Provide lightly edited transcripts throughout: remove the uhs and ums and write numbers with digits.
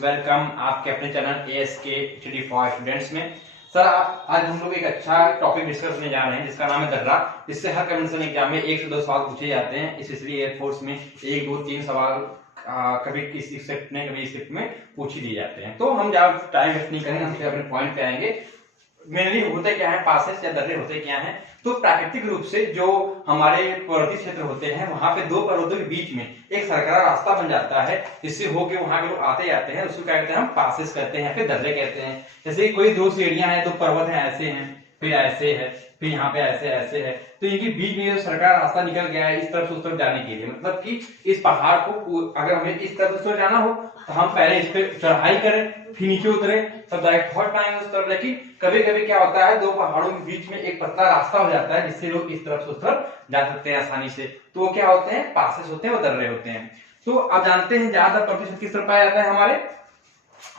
Welcome आपके अपने channel ASK study for students में। सर आज हम लोग एक अच्छा टॉपिक डिस्कस करने जा रहे हैं जिसका नाम है दर्रा। इससे हर कन्वेंशन एग्जाम में 1 से 2 सवाल पूछे जाते हैं, स्पेशली एयरफोर्स में 1, 2, 3 सवाल कभी किसी स्क्रिप्ट में कभी स्क्रिप्ट में पूछ ही दिए जाते हैं। तो हम ज्यादा टाइम वेस्ट नहीं करेंगे, हम अपने पॉइंट पे आएंगे। मेनली होते क्या है, पासेस या दर्रे होते क्या हैं। तो प्राकृतिक रूप से जो हमारे पर्वतीय क्षेत्र होते हैं वहां पे दो पर्वतों के बीच में एक सरकरा रास्ता बन जाता है, जिससे होके वहां के लोग आते जाते हैं। उसको क्या कहते हैं, हम पासेस कहते हैं, फिर दर्रे कहते हैं। जैसे कोई दो सीढ़ियां हैं, दो पर्वत हैं, ऐसे हैं, फिर ऐसे है, फिर यहाँ पे ऐसे ऐसे है, तो इनके बीच में जो सरकरा रास्ता निकल गया है इस तरफ से उस तरफ जाने के लिए, मतलब कि इस पहाड़ को अगर हमें इस तरफ से जाना हो तो हम पहले इस पे चढ़ाई करें, फिर नीचे उतरे, तब डायरेक्ट पहुंच पाएंगे उस तरफ। लेकिन कभी कभी क्या होता है, दो पहाड़ों के बीच में एक पतला रास्ता हो जाता है जिससे लोग इस तरफ से उस तरफ जा सकते हैं आसानी से। तो वो क्या होते हैं, पासेस होते हैं, वो दर्रे होते हैं। तो आप जानते हैं ज्यादातर प्रतिशत किस तरफ पाया जाता है, हमारे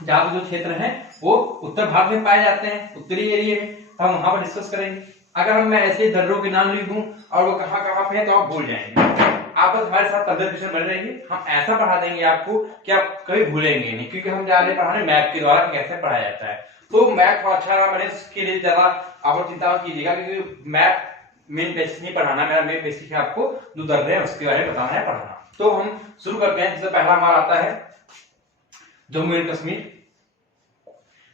ज्यादा जो क्षेत्र है वो उत्तर भारत में पाए जाते हैं, उत्तरी एरिया में। तो हम वहां पर डिस्कस करेंगे। अगर हम मैं ऐसे दर्रों के नाम लिख दूं और वो कहां कहां पे है तो आप भूल जाएंगे। आप बस हमारे साथ 15% बने रहिए, हम ऐसा पढ़ा देंगे आपको कि आप कभी भूलेंगे नहीं, क्योंकि हम जा रहे पढ़ाने मैप के द्वारा कैसे पढ़ाया जाता है। तो मैप अच्छा ना बने उसके लिए ज्यादा आप चिंता मत कीजिएगा, क्योंकि मैप मेन बेसिस नहीं पढ़ाना, मेरा मेन बेसिक है आपको जो दर्रे हैं उसके बारे में बताना है, पढ़ाना। तो हम शुरू करते हैं। सबसे पहला हमारा आता है जम्मू एंड कश्मीर।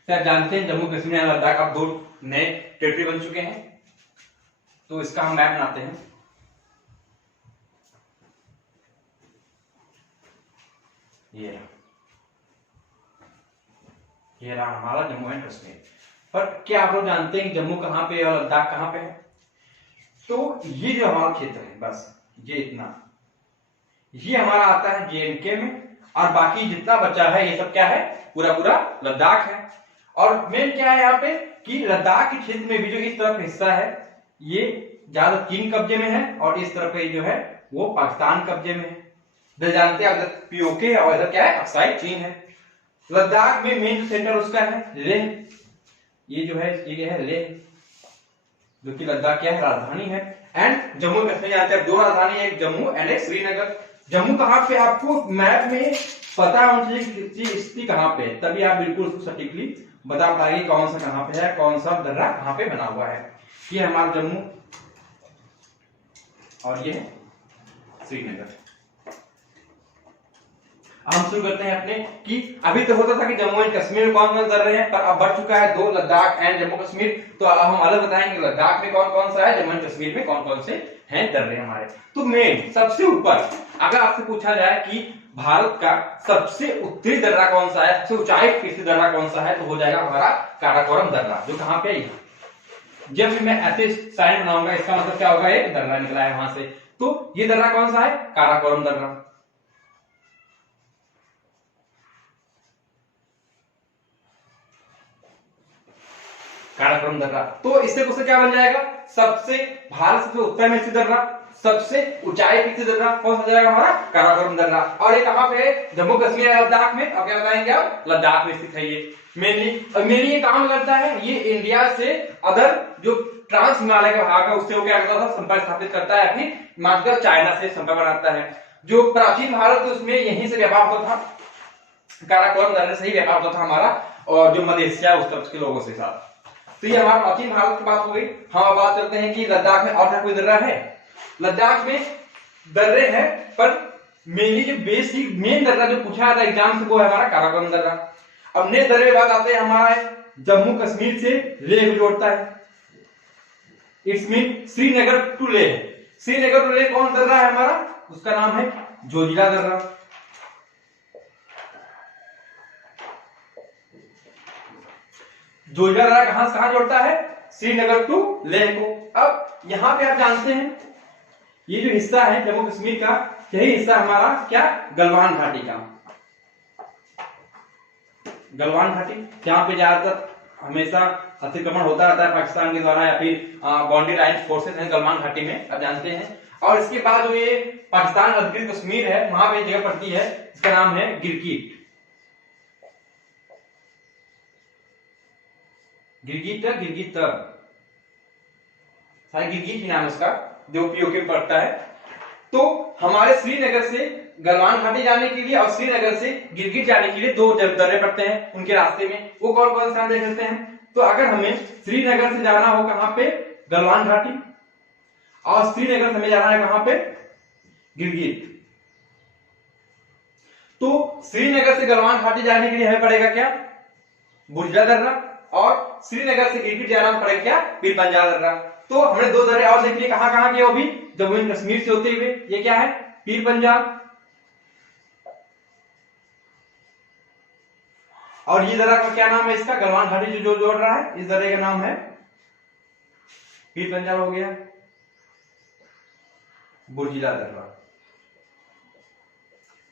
आप जानते हैं जम्मू कश्मीर और लद्दाख अब 2 नए टेरिटरी बन चुके हैं। तो इसका हम मैप बनाते हैं। ये रहा हमारा जम्मू एंड कश्मीर। पर क्या आप लोग जानते हैं कि जम्मू कहां पे और लद्दाख कहां पे है? तो ये जो हमारा क्षेत्र है, बस ये इतना, ये हमारा आता है JNK में, और बाकी जितना बचा है ये सब क्या है, पूरा पूरा लद्दाख है। और मेन क्या है यहाँ पे कि लद्दाख के क्षेत्र में भी जो इस तरफ हिस्सा है ये ज्यादा चीन कब्जे में है, और इस तरफ जो है वो पाकिस्तान कब्जे में है। इधर जानते हैं इधर POK है और इधर क्या है, अक्साई चीन है। लद्दाख में मेन जो सेंटर उसका है लेह। ये जो है ये है लेह, जो कि लद्दाख क्या है, राजधानी है। एंड जम्मू कश्मीर जानते हैं 2 राजधानी है, एक जम्मू एंड एक श्रीनगर। जम्मू कहां पे आपको मैप में पता होना चाहिए स्थिति कहां पे है, तभी आप बिल्कुल उसको सटीकली बता पाएंगे कौन सा कहां पे है, कौन सा दर्रा कहां पे बना हुआ है। ये हमारा जम्मू और ये श्रीनगर। हम शुरू करते हैं अपने कि अभी तो होता था कि जम्मू एंड कश्मीर में कौन कौन दर्रे हैं, पर अब बढ़ चुका है 2, लद्दाख एंड जम्मू कश्मीर। तो अब हम अलग बताएंगे लद्दाख में कौन कौन सा है, जम्मू एंड कश्मीर में कौन कौन से हैं दर्रे हमारे। तो मेन सबसे ऊपर अगर आपसे पूछा जाए कि भारत का सबसे उत्तरी दर्रा कौन सा है, सबसे ऊंचाई पे दर्रा कौन सा है, तो हो जाएगा हमारा काराकोरम दर्रा, जो कहां पे है। जब भी मैं ऐसे साइन बनाऊंगा इसका मतलब क्या होगा, एक दर्रा निकला है वहां से। तो ये दर्रा कौन सा है, काराकोरम दर्रा। काराकोरम दर्रा। तो इससे कुछ क्या बन जाएगा, सबसे भारत सबसे उत्तर में स्थित दर्रा, सबसे ऊंचाई पे स्थित दर्रा कौन सा जाएगा, हमारा काराकोरम दर्रा। और ये कहां पे है, जम्मू कश्मीर लद्दाख में। अब क्या बताएंगे आप, लद्दाख में स्थित है ये मेनली ये काम करता है, ये इंडिया से अदर जो ट्रांस हिमालय का भाग है उससे वो क्या करता था, संपर्क स्थापित करता है, फिर मानकर चाइना से संपर्क बनाता है। जो प्राचीन भारत उसमें यहीं से व्यापार होता था, काराकोरम दर्रे से ही व्यापार होता था हमारा, और जो मलेशिया उस तरफ के लोगों से साथ। तो ये हमारा प्राचीन भारत की बात हो गई। हम अब बात करते हैं कि लद्दाख में और क्या कोई दर्रा है। लद्दाख में दर्रे हैं, पर मेनली जो बेसिक मेन दर्रा जो पूछा जाता है एग्जाम से वो है हमारा काराकोरम दर्रा। अब नेक्स्ट दर्रे बात आते हैं हमारे जम्मू कश्मीर से लेह को जोड़ता है। It's mean Srinagar to Leh. Srinagar to Leh कौन दर्रा है हमारा, उसका नाम है जोजिला दर्रा। जोजिला दर्रा कहां से कहां जोड़ता है, श्रीनगर टू लेह को। अब यहां पे आप जानते हैं ये जो हिस्सा है जम्मू कश्मीर का, यही हिस्सा हमारा क्या, गलवान घाटी का। गलवान घाटी जहां पे ज्यादातर हमेशा अतिक्रमण होता रहता है पाकिस्तान के द्वारा, या फिर बाउंड्री लाइन फोर्सेस हैं गलवान घाटी में, आप जानते हैं। और इसके बाद जो ये पाकिस्तान अधिकृत कश्मीर है वहां पे जगह पड़ती है, इसका नाम है गिरगिट। गिरगिट गिरगिट ही नाम इसका, जो POK में पड़ता है। तो हमारे श्रीनगर से गलवान घाटी जाने के लिए और श्रीनगर से गिरगिट जाने के लिए दो दर्रे पड़ते हैं उनके रास्ते में, वो कौन कौन से देख सकते हैं। तो अगर हमें श्रीनगर से जाना हो कहां पे, गलवान घाटी, और श्रीनगर से हमें जाना है कहां पे, गिरगिट, तो श्रीनगर से गलवान घाटी जाने के लिए हमें पड़ेगा क्या, बुर्जा दर्रा, और श्रीनगर से गिरगिट जाना पड़ेगा क्या, पीर पंजाल दर्रा। तो हमने दो दर्रे और देख लिए, कहां कहां के, वो भी जम्मू एंड कश्मीर से होते हुए, ये क्या है, पीर पंजाल, और ये दर्रा का क्या नाम है इसका, गलवान घाटी जो जोड़ रहा है, इस दर्रे का नाम है पीर पंजाल हो गया, बुर्जिला दर्रा।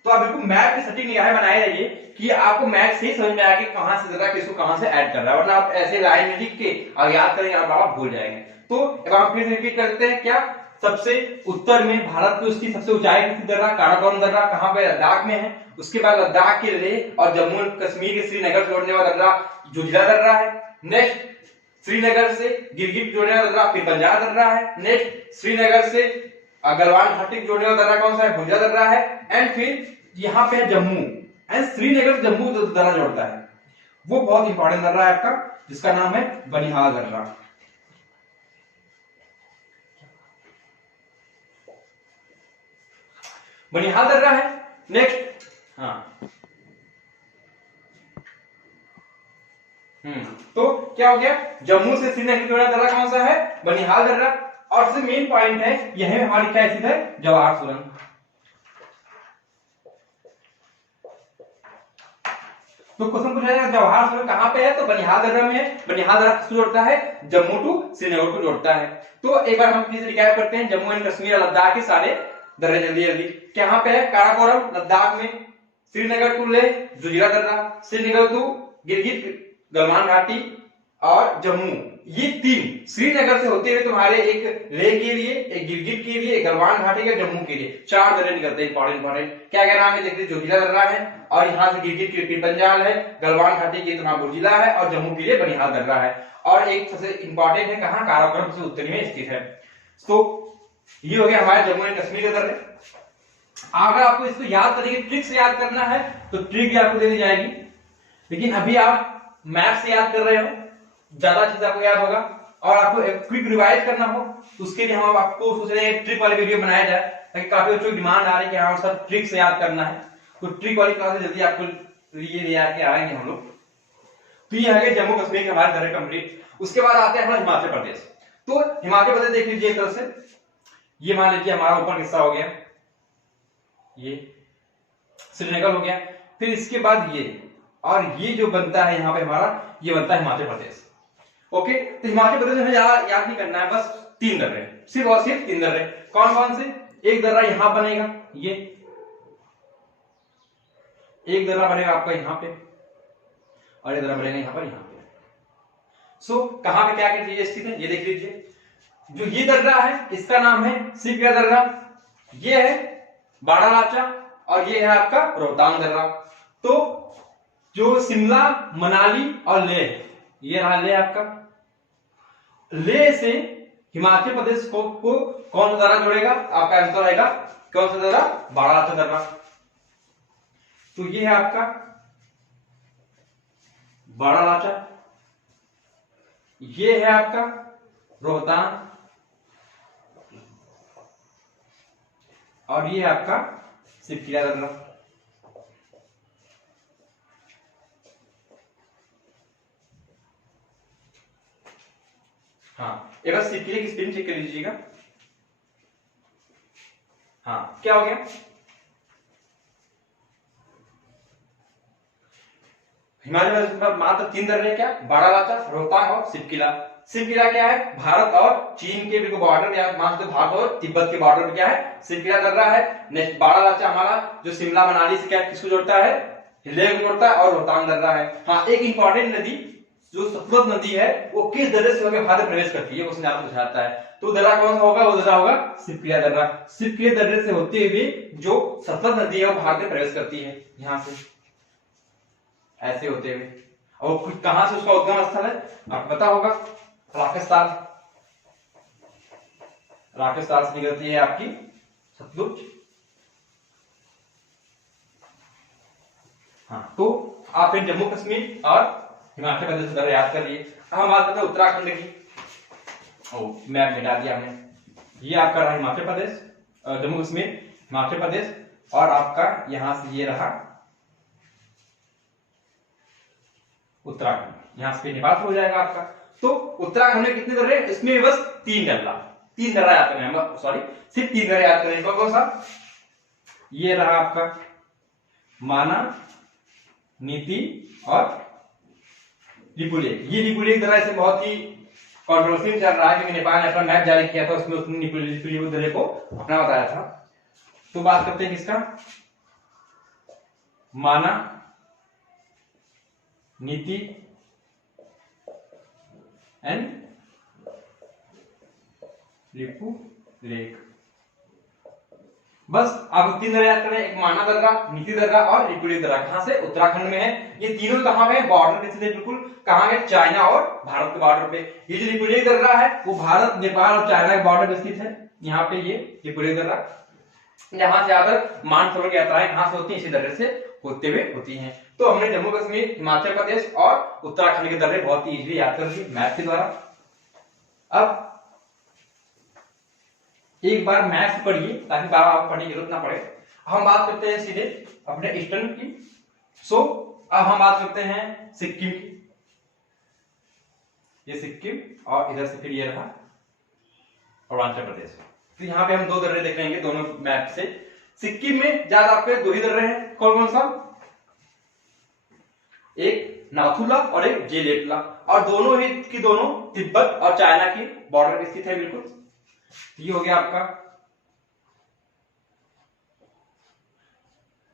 तो आप बिल्कुल मैप की सटीक निगाहें बनाए रहिए कि आपको मैप से ही समझ में आएगा कि कहां से दर्रा किसको कहां से ऐड कर रहा है, वरना आप ऐसे लाइन में लिख के और याद करेंगे आप भूल जाएंगे। तो अब हम फिर रिपीट करते हैं, क्या सबसे उत्तर में भारत की उसकी सबसे ऊंचाई की दर्रा काराकोरम दर्रा कहां पे, लद्दाख में है। उसके बाद लद्दाख के लेह और जम्मू एंड कश्मीर के श्रीनगर जोड़ने वाला दर्रा जुजिला दर्रा है। नेक्स्ट श्रीनगर से गिरगिट जोड़ने वाला दर्रा पीर पंजाल दर्रा है। नेक्स्ट श्रीनगर से गलवान घाटी जोड़ने वाला दर्रा कौन सा है, बुर्जा दर्रा है। एंड फिर यहाँ पे है जम्मू एंड श्रीनगर जम्मू जो दर्रा जोड़ता है वो बहुत इंपॉर्टेंट दर्रा है आपका, जिसका नाम है बनिहाल दर्रा। बनिहाल दर्रा है। नेक्स्ट तो क्या हो गया, जम्मू से श्रीनगर जोड़ा दर्रा कौन सा है, बनिहाल दर्रा। और सबसे मेन पॉइंट है, यही हमारी क्या स्थित है, जवाहर सुरंग। तो क्वेश्चन पूछा जाएगा जवाहर सुरंग कहां पे है, तो बनिहाल दर्रा में है। बनिहाल दर्रा किसको जोड़ता है, जम्मू टू श्रीनगर को जोड़ता है। तो एक बार हम फिर रिकैप करते हैं, जम्मू एंड कश्मीर और लद्दाख के सारे दर्रे जल्दी जल्दी। कहां पे है, काराकोरम लद्दाख में, श्रीनगर टू लेह जुजिला दर्रा, श्रीनगर टू गिरगिट गलवान घाटी, और जम्मू, ये तीन श्रीनगर से होते हुए तुम्हारे एक लेह के लिए, एक गिरगिट के लिए, एक गलवान घाटी के, जम्मू के लिए, चार दर्रे निकलते हैं इंपॉर्टेंट। क्या नाम है देखते, जुजिला दर्रा है, और यहाँ से गिरगिट के पीर पंजाल है, गलवान घाटी के तुम्हारा बुर्जिला है, और जम्मू के लिए बनिहाल दर्रा है। और एक सबसे इंपॉर्टेंट है कहाँ, काराकोरम से उत्तरी में स्थित है। तो ये हो गया हमारे जम्मू एंड कश्मीर के दर्रे। अगर आपको इसको याद करने की ट्रिक से याद करना है तो ट्रिक भी आपको दे दी जाएगी, लेकिन अभी आप मैप से याद कर रहे हो, ज्यादा अच्छे से आपको याद होगा। और आपको क्विक रिवाइज करना हो तो उसके लिए हम आपको सोच रहे हैं ट्रिक वाली वीडियो बनाया जाए, ताकि काफी बच्चों की डिमांड आ रही है कि हाँ सर ट्रिक से याद करना है। तो ट्रिक वाली क्लास जल्दी आपको ये ले आके आएंगे हम लोग। तो ये है जम्मू कश्मीर के हमारे दर्रे कंप्लीट। उसके बाद आते हैं हमारा हिमाचल प्रदेश। तो हिमाचल प्रदेश देख लीजिए एक तरह से, ये मान लीजिए हमारा ऊपर हिस्सा हो गया, ये श्रीनगर हो गया। फिर इसके बाद ये, और ये जो बनता है यहाँ पे हमारा, ये बनता है हिमाचल प्रदेश। ओके, तो हिमाचल प्रदेश में याद नहीं करना है, बस तीन दर्रे, सिर्फ और सिर्फ तीन दर्रे। कौन कौन से, एक दर्रा यहां बनेगा, ये एक दर्रा बनेगा आपका यहाँ पे, और एक दर्रा बनेगा यहाँ पर, यहाँ पे। सो कहां पे क्या क्या चीजें स्थित है ये देख लीजिए। जो ये दर्रा है इसका नाम है सिपया दर्रा, ये है बाड़ालाचा, और ये है आपका रोहतांग दर्रा। तो जो शिमला, मनाली और लेह, ये रहा लेह आपका। लेह से हिमाचल प्रदेश को कौन सा दर्रा जोड़ेगा, आपका आंसर आएगा कौन सा दर्रा, बाड़ालाचा दर्रा। तो ये है आपका बाड़ालाचा, ये है आपका रोहतांग, और ये है आपका सिपकिया दर्रा। हाँ, एक बार सिपकिया की स्पेलिंग चेक कर लीजिएगा। हाँ, क्या हो गया, हिमाचल प्रदेश में मात्र तीन दर्रे, क्या, बाड़ालाचा, रोहतांग और सिपकिला। सिपकिला क्या है, भारत और चीन के बिल्कुल बॉर्डर, या मान लो भारत और तिब्बत के बॉर्डर पे क्या है, सिपकिला दर्रा है। नेक्स्ट बाड़ालाचा हमारा जो शिमला मनाली से क्या किसको जोड़ता है, लेह को जोड़ता है, और रोहतांग दर्रा है। हाँ, एक इंपॉर्टेंट नदी जो सतलुज नदी है वो किस दर्रे से होकर भारत प्रवेश करती है, वो क्वेश्चन आपको पूछा है। तो दर्रा कौन सा होगा, वो दर्रा होगा सिपकिला दर्रा। सिपकिला दर्रे से होते हुए जो सतलुज नदी है वो भारत में प्रवेश करती है, यहां से ऐसे होते हुए। और कहां से उसका उद्गम स्थल है आपको पता होगा, राजस्थान, राजस्थान से निकलती है आपकी सतलुज, हाँ, तो आप फिर जम्मू कश्मीर और हिमाचल प्रदेश दर्रे याद करिए। अब हम बात करते हैं उत्तराखंड की। मैप मिटा दिया हमने। ये आपका रहा हिमाचल प्रदेश, जम्मू कश्मीर, हिमाचल प्रदेश, और आपका यहां से ये रहा उत्तराखंड। यहां से नेपाल हो जाएगा आपका। तो उत्तराखंड में कितने दर्रे? इसमें बस 3 दर्रा याद करें, सॉरी सिर्फ 3 दर्रे याद करें। कौन कौन सा? ये रहा आपका माना, नीति और लिपुलेख। ये लिपुलेख दर्रा से बहुत ही कंट्रोवर्सी चल रहा है क्योंकि नेपाल ने अपना मैप जारी किया था, उसमें उसने लिपुलेख दर्रे को अपना बताया था। तो बात करते हैं किसका? माना, नीति एंड लिपुलेख। बस आप 3 दर्रा याद करें, एक माना दर्रा, नीति दर्रा और लिपुलेख दर्रा। कहां से? उत्तराखंड में है। ये तीनों कहां है? बॉर्डर पे स्थित है, बिल्कुल कहां है? चाइना और भारत के बॉर्डर पे। ये जो लिपुलेख दर्रा है वो भारत, नेपाल और चाइना के बॉर्डर पे स्थित है। यहाँ पे ये लिपुलेख दर्रा, जहां से आकर मानसरोवर की यात्राएं कहां से होती है? इसी दर्रे से होते हुए होती हैं। तो हमने जम्मू कश्मीर, हिमाचल प्रदेश और उत्तराखंड के दर्रे बहुत ही इजीली याद कर लिए मैप के द्वारा। अब एक बार मैप पढ़िए ताकि बार आपको पढ़ने की जरूरत ना पड़े। हम बात करते हैं सीधे अपने ईस्टर्न की। सो अब हम बात करते हैं सिक्किम की। ये सिक्किम और इधर से फिर ये रहा अरुणाचल प्रदेश। तो यहाँ पे हम 2 दर्रे देख लेंगे दोनों मैप से। सिक्किम में ज्यादा आपके 2 ही दर्रे हैं। कौन कौन सा? एक नाथुला और एक जेलेटला, और दोनों ही की दोनों तिब्बत और चाइना की बॉर्डर पे स्थित है, बिल्कुल। ये हो गया आपका,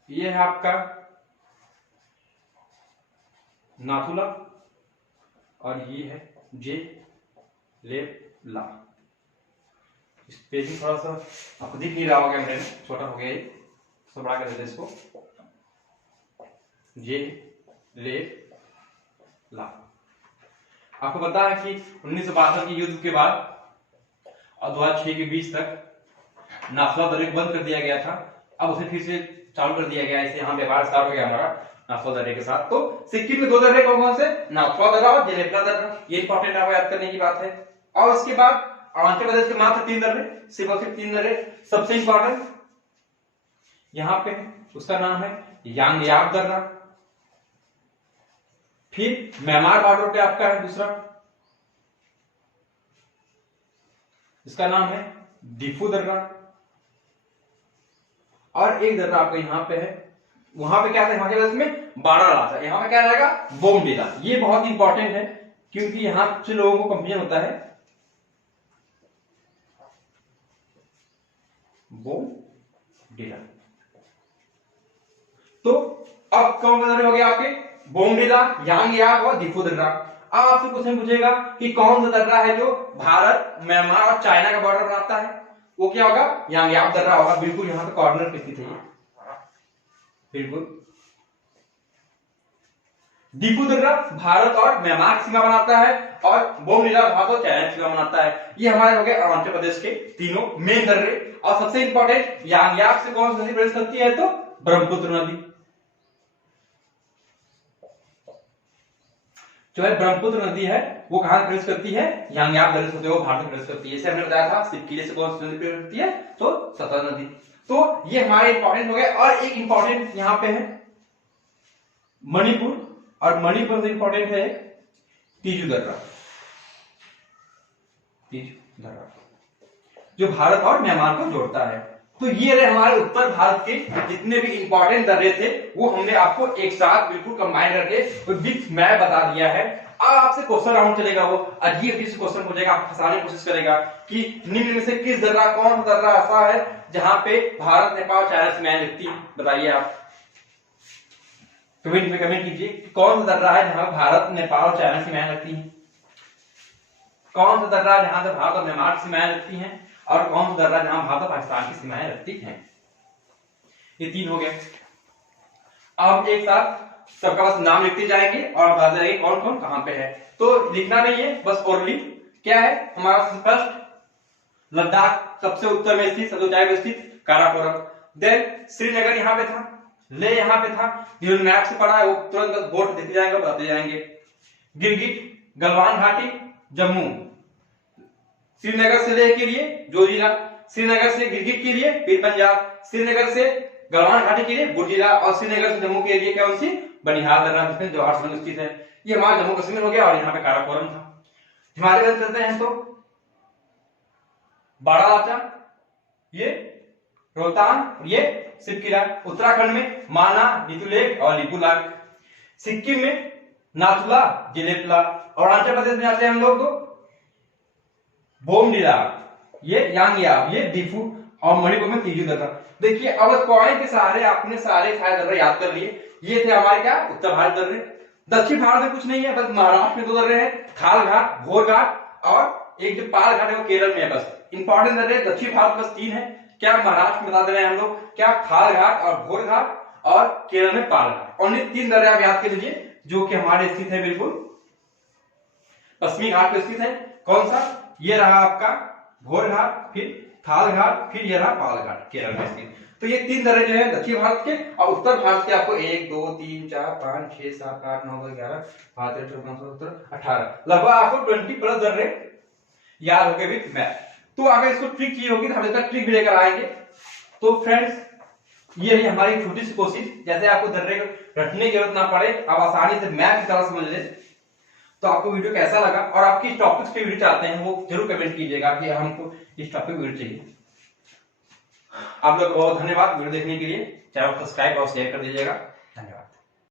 ये है आपका नाथुला और ये है जेलेटला। स्पेसिंग थोड़ा सा आपको दिख नहीं रहा होगा कैमरे में, छोटा हो गया ये, तो बड़ा कर देते इसको। जेलेटला। आपको पता है कि 1962 के युद्ध के बाद और 2006 के बीच तक नाथुला दर्रे को बंद कर दिया गया था। अब उसे फिर से चालू कर दिया गया, इससे यहाँ व्यापार स्टार्ट हो गया हमारा नाथुला दर्रे के साथ। तो सिक्किम में 2 दर्रे कौन कौन से? नाथुला दर्रा और जेलेटला दर्रा। ये इंपॉर्टेंट आपको याद करने की बात है। और उसके बाद अरुणाचल प्रदेश के मात्र 3 दर्रे, सिर्फ 3 दर्रे। सबसे इंपॉर्टेंट यहाँ पे उसका नाम है यांगयाप दर्रा। फिर म्यांमार बॉर्डर पे आपका है दूसरा, इसका नाम है डिफू दर्रा। और एक दर्रा आपका यहाँ पे है, वहां पे क्या था? हिमाचल प्रदेश में बाड़ा था, यहाँ पे क्या रहेगा? बोमडिला। ये बहुत इंपॉर्टेंट है क्योंकि यहां से लोगों को कंफ्यूजन होता है। बोमडिला। तो अब कौन सा दर्रे हो गया आपके? बोमडिला, यांगयाप और डिफू दर्रा। अब आपसे क्वेश्चन पूछेगा कि कौन सा दर्रा है जो भारत, म्यांमार और चाइना का बॉर्डर बनाता है? वो क्या होगा? यांगयाप दर्रा होगा। बिल्कुल यहाँ पे कॉर्नर पे स्थित है, बिल्कुल। डिफू दर्रा भारत और म्यांमार की सीमा बनाता है और बोमडिला भारत और चाइना की सीमा बनाता है। ये हमारे हो गए अरुणाचल प्रदेश के तीनों मेन दर्रे। और सबसे इंपॉर्टेंट, यांगयाप से कौन सी नदी प्रवेश करती है? तो ब्रह्मपुत्र नदी। जो है ब्रह्मपुत्र नदी है वो कहां प्रवेश करती है? यांगयाप दर्रे से, वो भारत में प्रवेश करती है। जैसे हमने बताया था सिक्किम से कौन सी नदी प्रवेश करती है? तो सतलज नदी। तो ये हमारे इंपॉर्टेंट हो गए। और एक इंपॉर्टेंट यहाँ पे है मणिपुर, और मणिपुर से इंपॉर्टेंट है तीजू दर्रा। तीजू दर्रा जो भारत और म्यांमार को जोड़ता है। तो ये रहे हमारे उत्तर भारत के जितने भी इंपॉर्टेंट दर्रे थे, वो हमने आपको एक साथ बिल्कुल कंबाइन करके विथ मैप बता दिया है। अब आपसे क्वेश्चन राउंड चलेगा, वो अजीब अजीब क्वेश्चन पूछेगा, आपको फंसाने की कोशिश करेगा कि निम्न में से किस दर्रा, कौन सा दर्रा ऐसा है जहां पे भारत, नेपाल, चाइना से मैच लगती है? बताइए आप कमेंट में कमेंट कीजिए कौन सा दर्रा है जहां भारत, नेपाल और चाइना से मैच लगती है? कौन सा दर्रा जहां से भारत और म्यांमार की सीमाएं लगती हैं? और कौन सा दर्रा जहां भारत और पाकिस्तान की सीमाएं लगती हैं? ये 3 हो गए। अब एक साथ सबका बस नाम लिखते जाएंगे और बता देंगे कौन कौन कहां पे है। तो लिखना नहीं है, बस ओरली। क्या है हमारा? फर्स्ट लद्दाख, सबसे उत्तर में स्थित, सबसे ऊंचाई में स्थित काराकोरम। देन श्रीनगर यहाँ पे था, ले यहाँ पे था, जिन्होंने मैप से पढ़ा है वो तुरंत बोर्ड दिख जाएंगे, बताते जाएंगे। गिरगिट, गलवान घाटी, जम्मू, श्रीनगर से लेह के लिए जोजिला, श्रीनगर से गिरगिट के लिए पीर पंजाब, श्रीनगर से गलवान घाटी के लिए गुर्जिला, और श्रीनगर से जम्मू के लिए कौन सी, बनिहाल दर्रा, जिसमें जवाहर सुरंग स्थित है। ये हमारा जम्मू कश्मीर हो गया, और यहाँ पे काराकोरम था। हिमालय में चलते हैं तो बाड़ा लाचा, ये रोहतांग, ये शिवकिला। उत्तराखंड में माना, नीतूलेक और लिपुलेक। सिक्किम में नाथुला, जिलेपला। अरुणाचल प्रदेश में आते हैं हम लोग तो बोमडिला, ये यांगयाब, ये दीफू, और मणिपुर में तिजू दर्रा। देखिए अब पॉइंट के सहारे आपने सारे छाया दर्रे याद कर लिए। ये थे हमारे क्या, उत्तर भारत दर्रे। दक्षिण भारत में कुछ नहीं है, बस महाराष्ट्र में 2 दर्रे हैं, खाल घाट, भोर घाट, और एक जो पाल घाट है वो केरल में है। बस इंपॉर्टेंट दर्रे दक्षिण भारत बस 3 है। क्या महाराष्ट्र में बता दे रहे हैं हम लोग, क्या खाल घाट और भोर घाट, और केरल में पाल घाट। ओनली 3 दर्रे आप याद कर लीजिए जो कि हमारे स्थित है बिल्कुल पश्चिमी घाट पे स्थित है। कौन सा, ये रहा आपका भोर घाट, फिर खाल घाट, फिर ये रहा पाल घाट, केरल में स्थित। तो ये 3 दर्रे जो है दक्षिण भारत के, और उत्तर भारत के आपको 1 2 3 4 5 6 7 8 9 10 11 12 13 14 15 16 18 लगभग आपको 20+ दर्रे याद हो गए विद मैप। तो अगर इसको ट्रिक की होगी तो हम इसका ट्रिक भी लेकर आएंगे। तो फ्रेंड्स ये रही हमारी छोटी सी कोशिश, जैसे आपको दर्रे को रटने की जरूरत ना पड़े, आप आसानी से मैप की तरह समझ ले। तो आपको वीडियो कैसा लगा, और आप किस टॉपिक्स पे वीडियो चाहते हैं वो जरूर कमेंट कीजिएगा कि हमको इस टॉपिक वीडियो चाहिए। आप लोग बहुत धन्यवाद वीडियो देखने के लिए। चैनल को सब्सक्राइब और शेयर कर दीजिएगा।